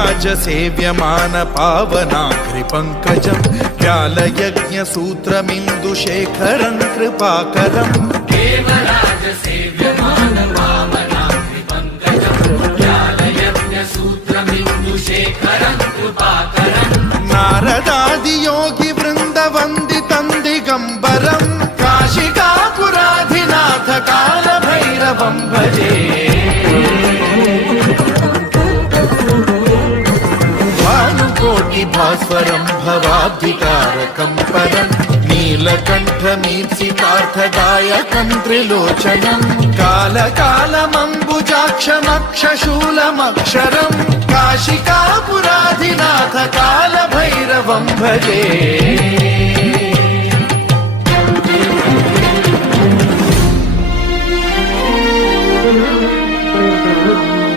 राजसेव्यमान पावनाघ्रिपङ्कजं व्यालयज्ञसूत्रमिन्दुशेखरं कृपाकरम् देवराजसेव्यमान पावनाघ्रिपङ्कजं व्यालयज्ञसूत्रमिन्दुशेखरं कृपाकरम् नारदादियोगिवृन्दवन्दितं दिगम्बरं काशिकापुराधिनाथ कालभैरवं भजे भास्वरं भवाब्धिकारकं परं नीलकण्ठमीप्सितार्थदायकं त्रिलोचनं कालकालमम्बुजाक्षमक्षशूलमक्षरं काशिकापुराधिनाथ कालभैरवं भजे।